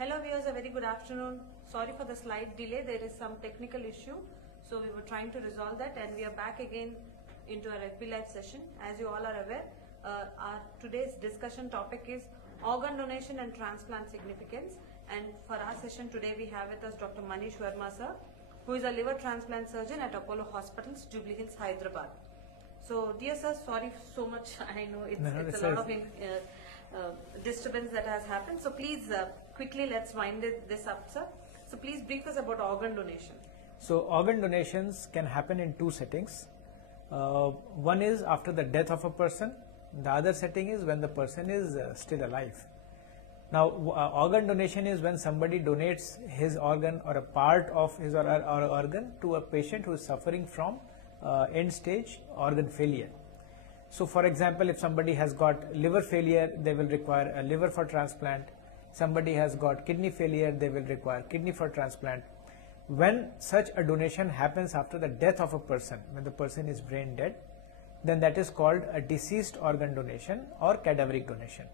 Hello viewers, a very good afternoon. Sorry for the slight delay, there is some technical issue. So we were trying to resolve that and we are back again into our FB Live session. As you all are aware, our today's discussion topic is organ donation and transplant significance. And for our session today we have with us Dr. Manish Verma sir, who is a liver transplant surgeon at Apollo Hospitals, Jubilee Hills, Hyderabad. So dear sir, sorry so much, I know it's a lot of disturbance that has happened. So please quickly let's wind this up sir. So please brief us about organ donation. So organ donations can happen in two settings. One is after the death of a person. The other setting is when the person is still alive. Now organ donation is when somebody donates his organ or a part of his or organ to a patient who is suffering from end stage organ failure. So for example, if somebody has got liver failure, they will require a liver for transplant. Somebody has got kidney failure, they will require kidney for transplant. When such a donation happens after the death of a person, when the person is brain dead, then that is called a deceased organ donation or cadaveric donation.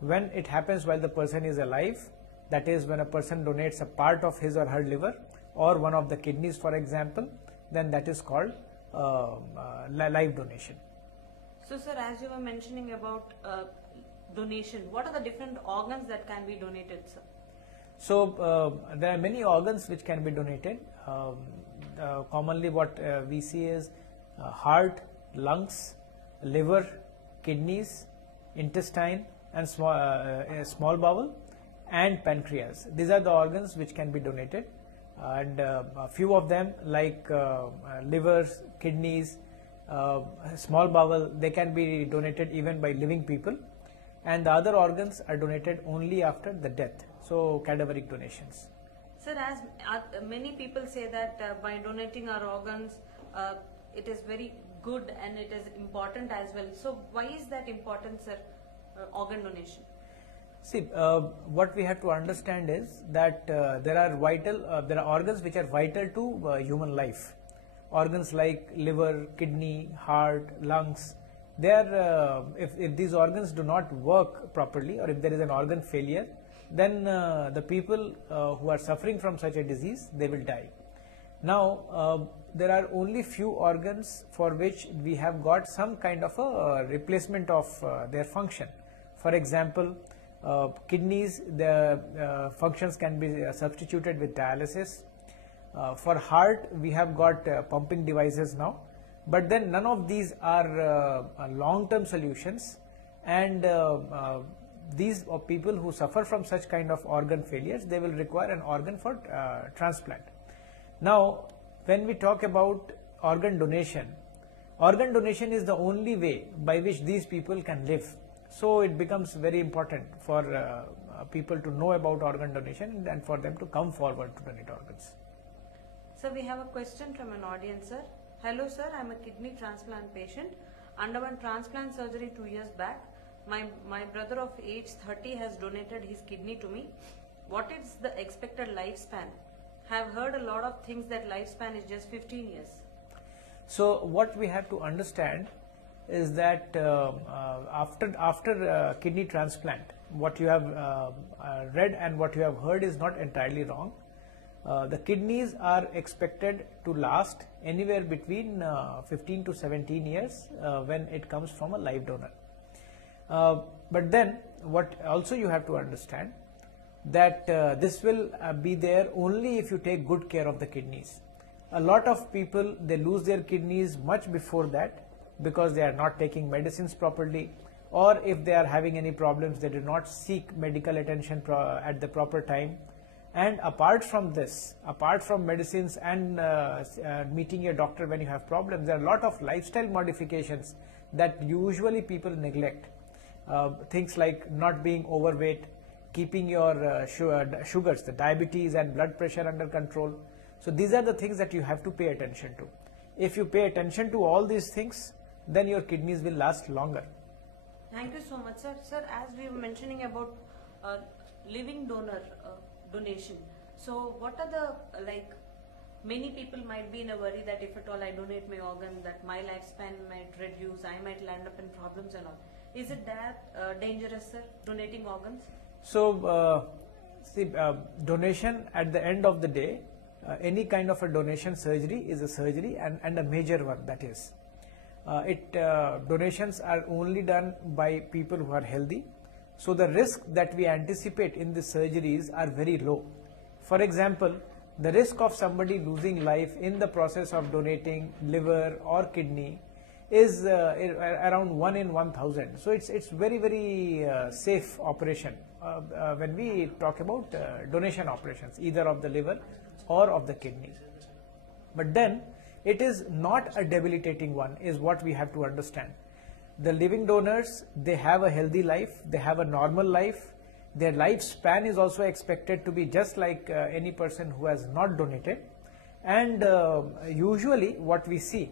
When it happens while the person is alive, that is when a person donates a part of his or her liver or one of the kidneys for example, then that is called live donation. So sir, as you were mentioning about donation, what are the different organs that can be donated sir? So there are many organs which can be donated. Commonly what we see is heart, lungs, liver, kidneys, intestine and small bowel and pancreas. These are the organs which can be donated, and a few of them like livers, kidneys, small bowel, they can be donated even by living people, and the other organs are donated only after the death. So cadaveric donations. Sir, as many people say that by donating our organs, it is very good and it is important as well. So why is that important, sir, organ donation? See, what we have to understand is that there are organs which are vital to human life. Organs like liver, kidney, heart, lungs, they are, if these organs do not work properly or if there is an organ failure, then the people who are suffering from such a disease, they will die. Now, there are only few organs for which we have got some kind of a replacement of their function. For example, kidneys, the functions can be substituted with dialysis. For heart, we have got pumping devices now, but then none of these are long-term solutions, and these people who suffer from such kind of organ failures, they will require an organ for transplant. Now, when we talk about organ donation is the only way by which these people can live. So it becomes very important for people to know about organ donation and for them to come forward to donate organs. So we have a question from an audience, sir. Hello sir, I am a kidney transplant patient. Underwent transplant surgery 2 years back. My brother of age 30 has donated his kidney to me. What is the expected lifespan? Have heard a lot of things that lifespan is just 15 years. So what we have to understand is that after kidney transplant, what you have read and what you have heard is not entirely wrong. The kidneys are expected to last anywhere between 15 to 17 years when it comes from a live donor. But then what also you have to understand that this will be there only if you take good care of the kidneys. A lot of people, they lose their kidneys much before that because they are not taking medicines properly, or if they are having any problems, they do not seek medical attention at the proper time. And apart from this, apart from medicines and meeting your doctor when you have problems, there are a lot of lifestyle modifications that usually people neglect. Things like not being overweight, keeping your sugars, the diabetes and blood pressure under control. So these are the things that you have to pay attention to. If you pay attention to all these things, then your kidneys will last longer. Thank you so much, sir. Sir, as we were mentioning about living donor donation. So what are the, many people might be in a worry that if at all I donate my organ, that my lifespan might reduce, I might land up in problems and all. Is it that dangerous, sir, donating organs? So See, donation at the end of the day, any kind of a donation surgery is a surgery, and a major one that is. Donations are only done by people who are healthy. So the risk that we anticipate in the surgeries are very low. For example, the risk of somebody losing life in the process of donating liver or kidney is around 1 in 1,000. So it's very safe operation when we talk about donation operations, either of the liver or of the kidney. But then it is not a debilitating one, is what we have to understand. The living donors, they have a healthy life, they have a normal life. Their lifespan is also expected to be just like any person who has not donated. And usually what we see,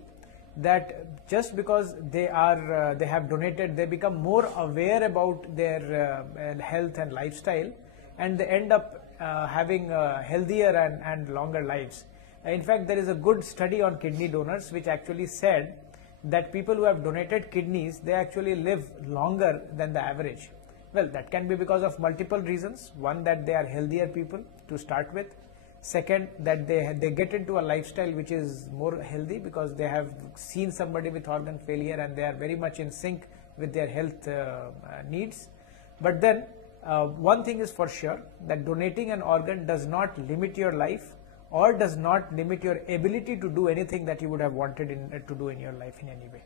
that just because they have donated, they become more aware about their health and lifestyle, and they end up having healthier and longer lives. In fact, there is a good study on kidney donors which actually said that people who have donated kidneys, they actually live longer than the average. Well, that can be because of multiple reasons. One, that they are healthier people to start with. Second, that they get into a lifestyle which is more healthy because they have seen somebody with organ failure and they are very much in sync with their health needs. But then one thing is for sure, that donating an organ does not limit your life or does not limit your ability to do anything that you would have wanted to do in your life in any way.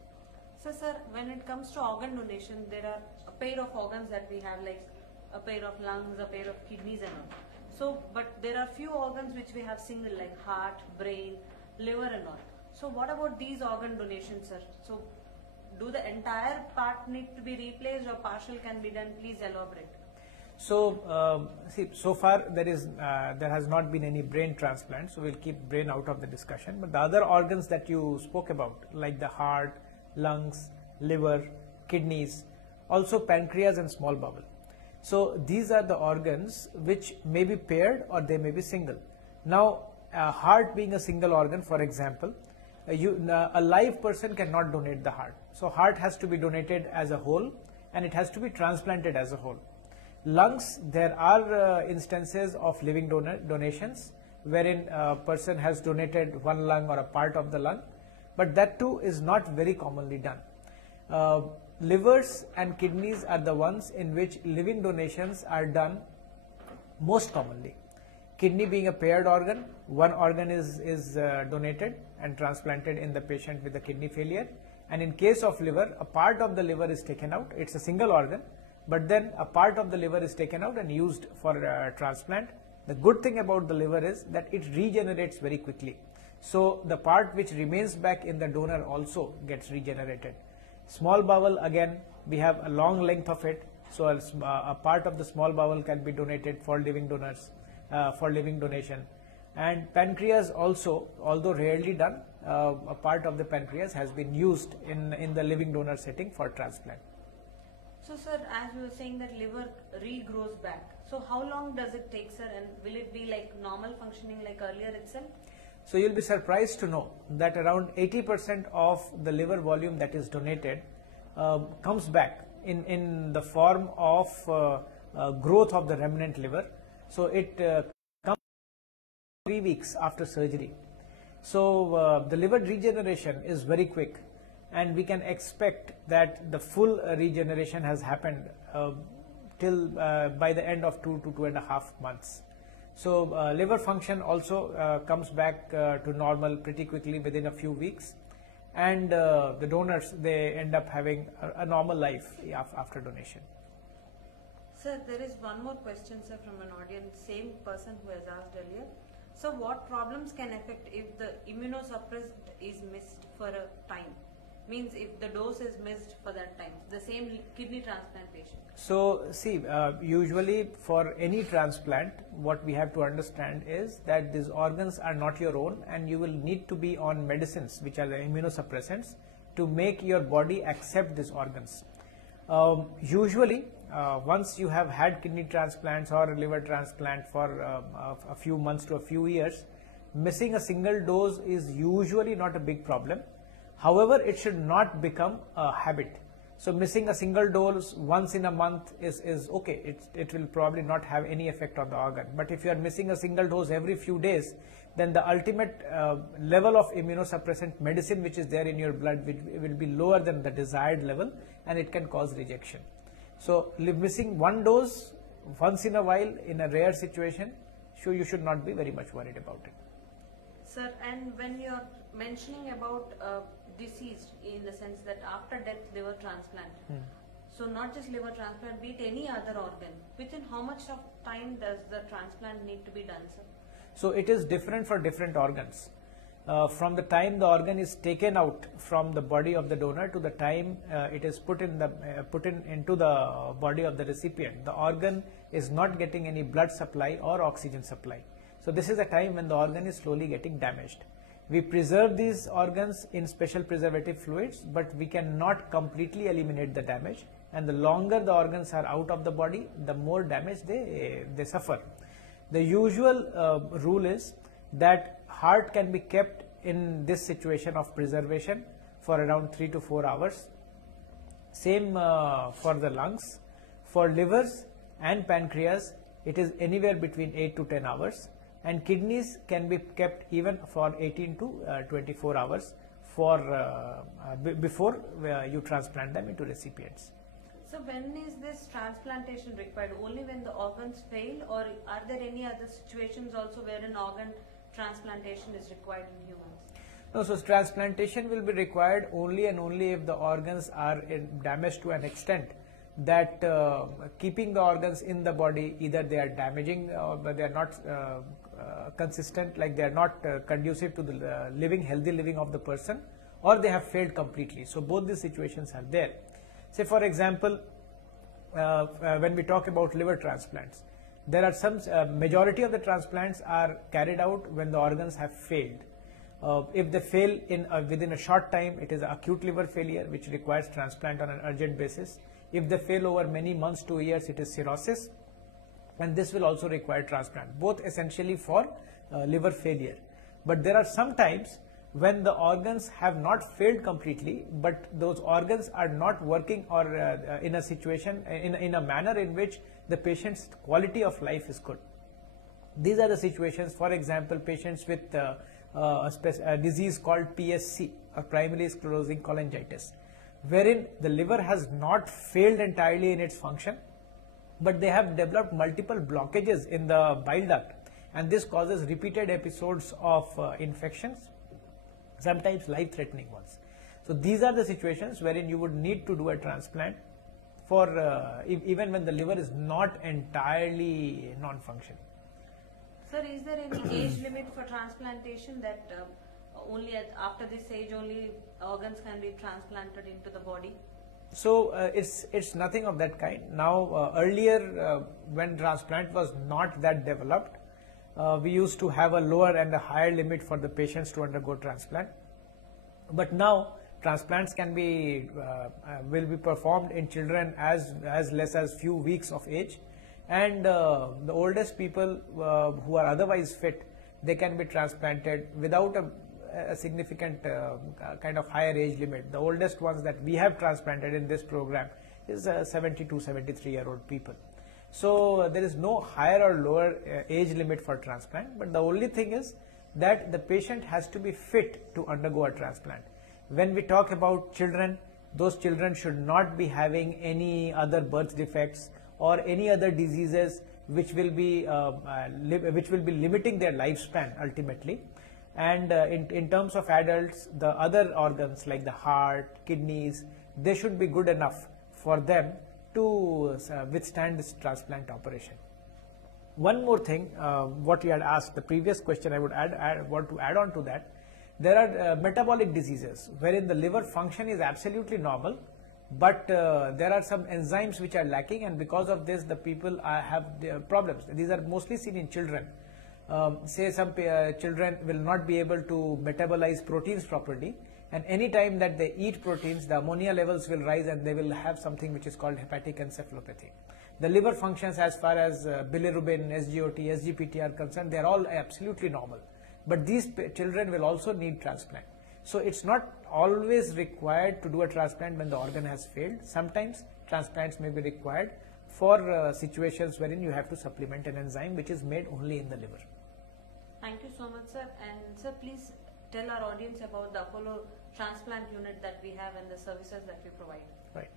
So sir, when it comes to organ donation, there are a pair of organs that we have, like a pair of lungs, a pair of kidneys and all. So, but there are few organs which we have single, like heart, brain, liver and all. So what about these organ donations, sir? So do the entire part need to be replaced or partial can be done? Please elaborate. So, see, so far there has not been any brain transplant, so we'll keep brain out of the discussion. But the other organs that you spoke about, like the heart, lungs, liver, kidneys, also pancreas and small bowel. So these are the organs which may be paired or they may be single. Now, heart being a single organ, for example, a live person cannot donate the heart. So heart has to be donated as a whole and it has to be transplanted as a whole. Lungs, there are instances of living donations wherein a person has donated one lung or a part of the lung, but that too is not very commonly done. Livers and kidneys are the ones in which living donations are done most commonly. Kidney being a paired organ, one organ is donated and transplanted in the patient with the kidney failure, and in case of liver, a part of the liver is taken out. It's a single organ, but then a part of the liver is taken out and used for transplant. The good thing about the liver is that it regenerates very quickly. So the part which remains back in the donor also gets regenerated. Small bowel, again, we have a long length of it. So a part of the small bowel can be donated for living donors, for living donation. And pancreas also, although rarely done, a part of the pancreas has been used in the living donor setting for transplant. So sir, as you were saying that liver regrows back, so how long does it take, sir, and will it be like normal functioning like earlier itself? So you'll be surprised to know that around 80% of the liver volume that is donated comes back in the form of growth of the remnant liver. So it comes 3 weeks after surgery. So the liver regeneration is very quick, and we can expect that the full regeneration has happened till by the end of 2 to 2.5 months. So liver function also comes back to normal pretty quickly within a few weeks, and the donors, they end up having a normal life after donation. Sir, there is one more question, sir, from an audience, same person who has asked earlier. So what problems can affect if the immunosuppressed is missed for a time? Means if the dose is missed for that time, the same kidney transplant patient. So see, usually for any transplant, what we have to understand is that these organs are not your own, and you will need to be on medicines which are the immunosuppressants to make your body accept these organs. Usually once you have had kidney transplants or liver transplant for a few months to a few years, missing a single dose is usually not a big problem. However, it should not become a habit. So missing a single dose once in a month is okay. It will probably not have any effect on the organ. But if you are missing a single dose every few days, then the ultimate level of immunosuppressant medicine which is there in your blood will be lower than the desired level, and it can cause rejection. So missing one dose once in a while in a rare situation, so you should not be very much worried about it. Sir, and when you are mentioning about deceased, in the sense that after death liver transplant, so not just liver transplant, be it any other organ, within how much of time does the transplant need to be done, sir? So it is different for different organs. From the time the organ is taken out from the body of the donor to the time it is put into the body of the recipient, the organ is not getting any blood supply or oxygen supply. So this is a time when the organ is slowly getting damaged. We preserve these organs in special preservative fluids, but we cannot completely eliminate the damage, and the longer the organs are out of the body, the more damage they suffer. The usual rule is that heart can be kept in this situation of preservation for around 3 to 4 hours. Same for the lungs. For livers and pancreas, it is anywhere between 8 to 10 hours. And kidneys can be kept even for 18 to 24 hours before you transplant them into recipients. So when is this transplantation required? Only when the organs fail, or are there any other situations also where an organ transplantation is required in humans? No, so transplantation will be required only and only if the organs are damaged to an extent that keeping the organs in the body, either they are damaging or they are not consistent, like they are not conducive to the healthy living of the person, or they have failed completely. So both these situations are there. Say for example, when we talk about liver transplants, there are some majority of the transplants are carried out when the organs have failed. If they fail within a short time, it is acute liver failure which requires transplant on an urgent basis. If they fail over many months to years, it is cirrhosis, and this will also require transplant, both essentially for liver failure. But there are some times when the organs have not failed completely, but those organs are not working, or in a situation, in a manner in which the patient's quality of life is good. These are the situations, for example, patients with a disease called PSC, or primary sclerosing cholangitis, wherein the liver has not failed entirely in its function, but they have developed multiple blockages in the bile duct, and this causes repeated episodes of infections, sometimes life-threatening ones. So these are the situations wherein you would need to do a transplant for even when the liver is not entirely non-functioning. Sir, is there any age limit for transplantation, that only after this age only organs can be transplanted into the body? So it's nothing of that kind. Now earlier when transplant was not that developed, we used to have a lower and a higher limit for the patients to undergo transplant. But now transplants can be will be performed in children as less as few weeks of age, and the oldest people who are otherwise fit, they can be transplanted without a significant kind of higher age limit. The oldest ones that we have transplanted in this program is 72, 73-year-old people. So there is no higher or lower age limit for transplant, but the only thing is that the patient has to be fit to undergo a transplant. When we talk about children, those children should not be having any other birth defects or any other diseases which will be limiting their lifespan ultimately. And in terms of adults, the other organs like the heart, kidneys, they should be good enough for them to withstand this transplant operation. One more thing, what you had asked, the previous question, I would want to add on to that. There are metabolic diseases wherein the liver function is absolutely normal, but there are some enzymes which are lacking, and because of this the people have problems. These are mostly seen in children. Say some children will not be able to metabolize proteins properly, and any time that they eat proteins, the ammonia levels will rise and they will have something which is called hepatic encephalopathy. The liver functions as far as bilirubin, SGOT, SGPT are concerned, they are all absolutely normal. But these children will also need transplant. So it's not always required to do a transplant when the organ has failed. Sometimes transplants may be required for situations wherein you have to supplement an enzyme which is made only in the liver. Thank you so much, sir. And sir, please tell our audience about the Apollo transplant unit that we have and the services that we provide. Right.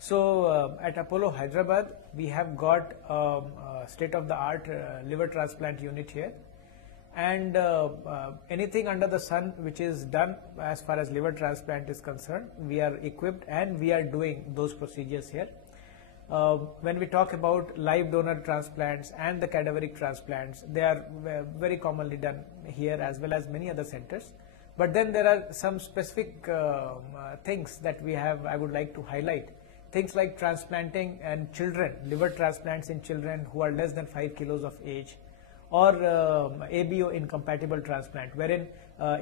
So at Apollo Hyderabad, we have got state-of-the-art liver transplant unit here, and anything under the sun which is done as far as liver transplant is concerned, we are equipped and we are doing those procedures here. When we talk about live donor transplants and the cadaveric transplants, they are very commonly done here as well as many other centers. But then there are some specific things that we have, I would like to highlight. Things like transplanting and children, liver transplants in children who are less than 5 kilos of age, or ABO incompatible transplant, wherein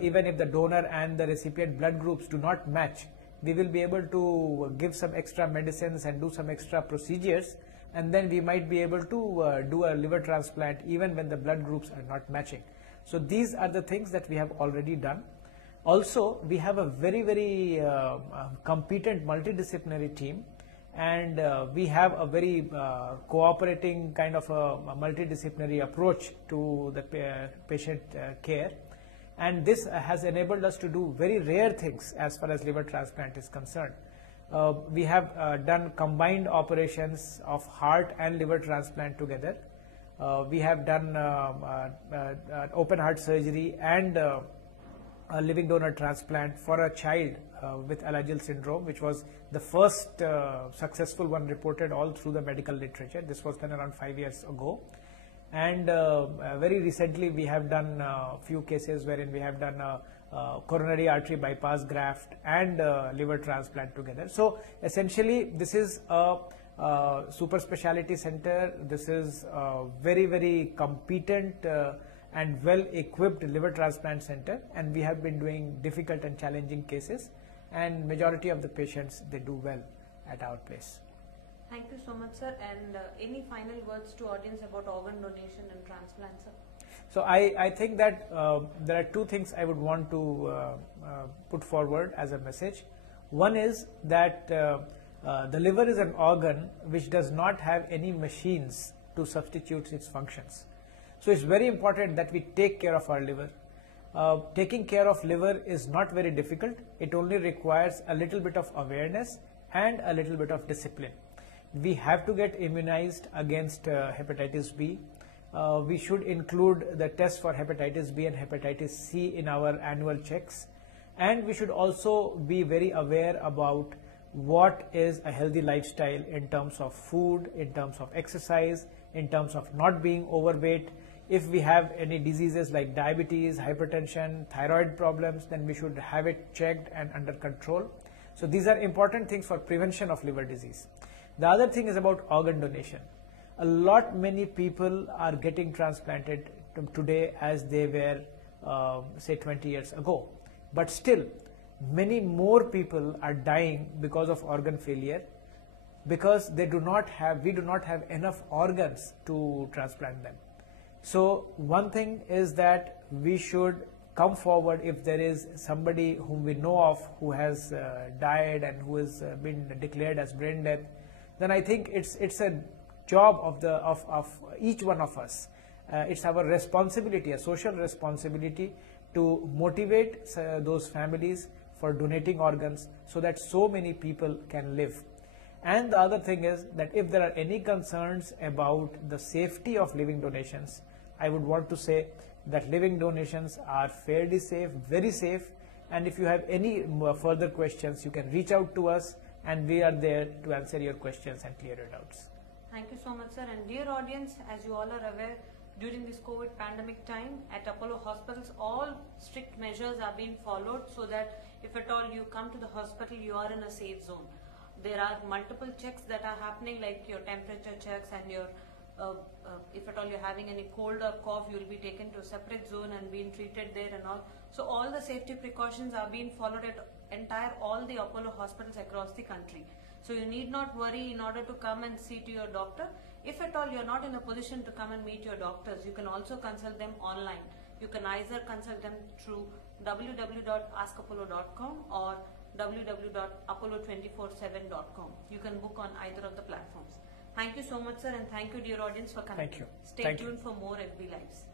even if the donor and the recipient blood groups do not match, we will be able to give some extra medicines and do some extra procedures, and then we might be able to do a liver transplant even when the blood groups are not matching. So these are the things that we have already done. Also, we have a very, very competent multidisciplinary team, and we have a very cooperating kind of a multidisciplinary approach to the patient care. And this has enabled us to do very rare things as far as liver transplant is concerned. We have done combined operations of heart and liver transplant together. We have done open heart surgery and a living donor transplant for a child with Alagille syndrome, which was the first successful one reported all through the medical literature. This was done around 5 years ago. And very recently we have done a few cases wherein we have done a coronary artery bypass graft and liver transplant together. So essentially this is a super specialty center. This is a very, very competent and well equipped liver transplant center, and we have been doing difficult and challenging cases, and majority of the patients, they do well at our place. Thank you so much, sir. And any final words to audience about organ donation and transplant, sir? So I think that there are two things I would want to put forward as a message. One is that the liver is an organ which does not have any machines to substitute its functions. So it's very important that we take care of our liver. Taking care of liver is not very difficult. It only requires a little bit of awareness and a little bit of discipline. We have to get immunized against hepatitis B. We should include the test for hepatitis B and hepatitis C in our annual checks. And we should also be very aware about what is a healthy lifestyle in terms of food, in terms of exercise, in terms of not being overweight. If we have any diseases like diabetes, hypertension, thyroid problems, then we should have it checked and under control. So these are important things for prevention of liver disease. The other thing is about organ donation. Many people are getting transplanted today as they were, say 20 years ago. But still, many more people are dying because of organ failure, because we do not have enough organs to transplant them. So one thing is that we should come forward if there is somebody whom we know of who has died and who has been declared as brain death. Then I think it's a job of each one of us. It's our responsibility, a social responsibility, to motivate those families for donating organs so that so many people can live. And the other thing is that if there are any concerns about the safety of living donations, I would want to say that living donations are fairly safe, very safe, and if you have any further questions, you can reach out to us and we are there to answer your questions and clear your doubts. Thank you so much, sir. And dear audience, as you all are aware, during this COVID pandemic time at Apollo hospitals, all strict measures are being followed so that if at all you come to the hospital, you are in a safe zone. There are multiple checks that are happening, like your temperature checks and your if at all you're having any cold or cough, you will be taken to a separate zone and being treated there and all. So all the safety precautions are being followed at all the Apollo hospitals across the country. So you need not worry in order to come and see to your doctor. If at all you're not in a position to come and meet your doctors, you can also consult them online. You can either consult them through www.askapollo.com or www.apollo247.com. You can book on either of the platforms. Thank you so much, sir, and thank you, dear audience, for coming. Thank you. Stay Thank you. tuned for more FB Lives.